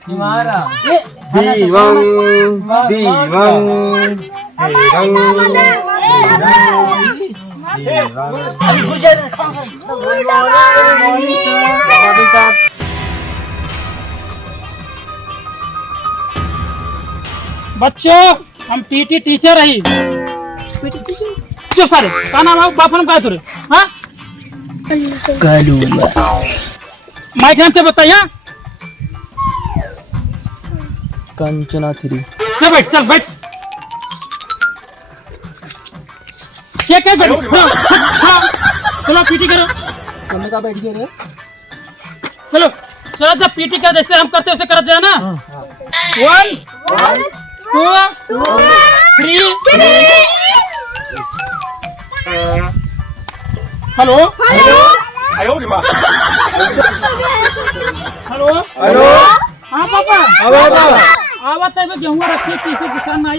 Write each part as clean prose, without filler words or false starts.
तुम्हारा दीवान दीवान बच्चों हम पीटी टीचर रही चुप सारे का नाम है बाप नाम काय तुरे हाँ माइक नाम क्या बताइए कंचना थ्री चल बैठ क्या बैठ चलो पीटी करो हमने कहा बैठ गए रे चलो चलो जब पीटी का जैसे हम करते वैसे कर जाए ना 1 2 3 हेलो हेलो हेलो हाँ पापा आवाज है गेहूं रखी किसी दुकान में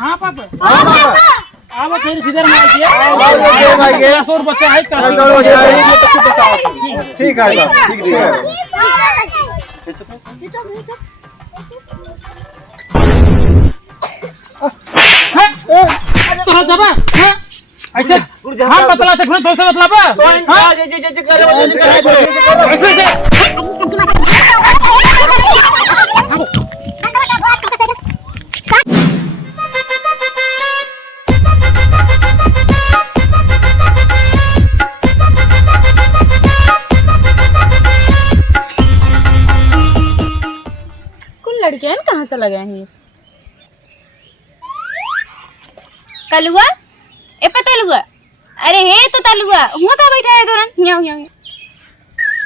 हाँ पापा आवाज है सीधर मार दिया और बच्चा है ठीक है तो जबा ऐसे हम बतलाते फिर तो से बतलाबा हां ऐसे कुल लड़कियां कहाँ चला गए हैं कलुआ ए पतलुआ अरे हे तो तलुआ हुआ का बैठा है तुरंत यहाँ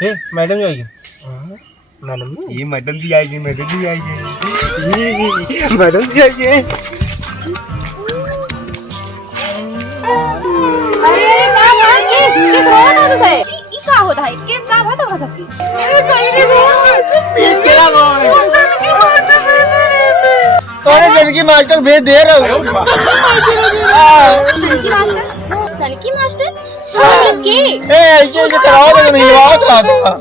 ए मैडम जी आएगी मैडम ये मैडम जी आएगी मैडम जी आएगी अरे का बात किस रोना था तुझे ई का होता है किस का होता है सबकी कौन है सनकी मास्टर भेज दे रहा हूँ सनकी मास्टर मतलब की ऐसे कराओ तो नहीं करा दूंगा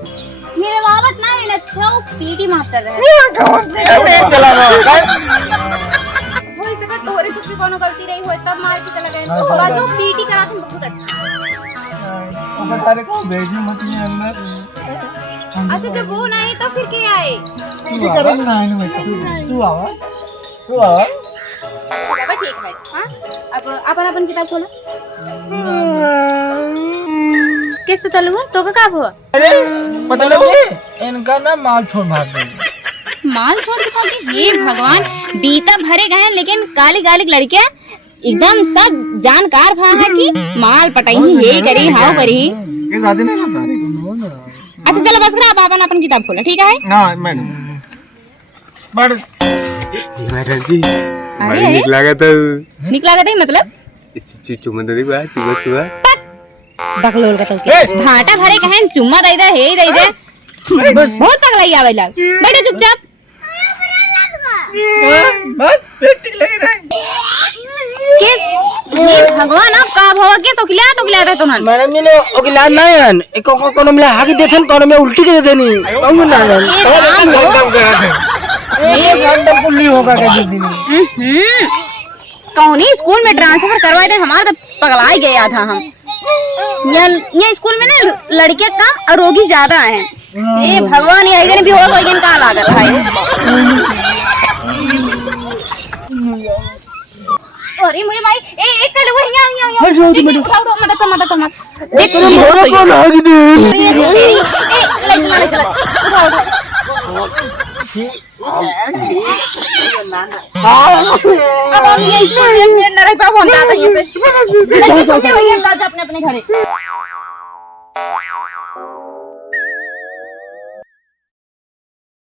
मेरे बाबत ना रे अच्छा पीटी मास्टर है चला होई सका तोरे से कोनो गलती रही हो तब मार के चला गए तो बाजू पीटी करा तुम बहुत अच्छा अब तारे को भेजने मत नहीं अंदर अच्छा जब वो नहीं तो फिर क्या आए तू करेंगे ना बेटा तू आवा चलो ठीक है हां अब अपन किताब खोलो किस तो चलूं तो का हुआ अरे मतलब इनका ना माल छोड़ भाग गई माल छोड़ के भागे हे भगवान बीता भरे गए लेकिन काली काली लड़कियां एकदम सब जानकार भा है कि माल पटाई हे करी हाउ करी ये ज्यादा नहीं बता रही अच्छा चलो बस करा अब अपन किताब खोलो ठीक है हां मैडम बड़ मैडम जी अरे निकला गया था मतलब चुम्मा दे दे चुम्मा बकलोल का तो उसके भाटा भरे कहन चुम्मा दे दे बहुत पगलाई आवेला बैठो चुपचाप बस पेट लग रहा है ये भगवान आप का भवा के तो खिला दे तुमन मैडम जी ने ओकिला नहीं हन एको कोनो में हाकी देथन कोनो में उल्टी के देनी कहूं ना ये गंदम कुल्ली होगा कैसे दिन कौन ही स्कूल में ट्रांसफर करवाए थे हमारा तो पगला ही गया था हम ये स्कूल में ना लड़कियां कम और रोगी ज्यादा हैं ये भगवान ये आइगन भी होगा आइगन का लागत है अरे मुझे भाई एक कर वो यहाँ मत देख कौन हाकी दे अब हम ये इसमें न रह पा फोन आता है ये से अपने घरे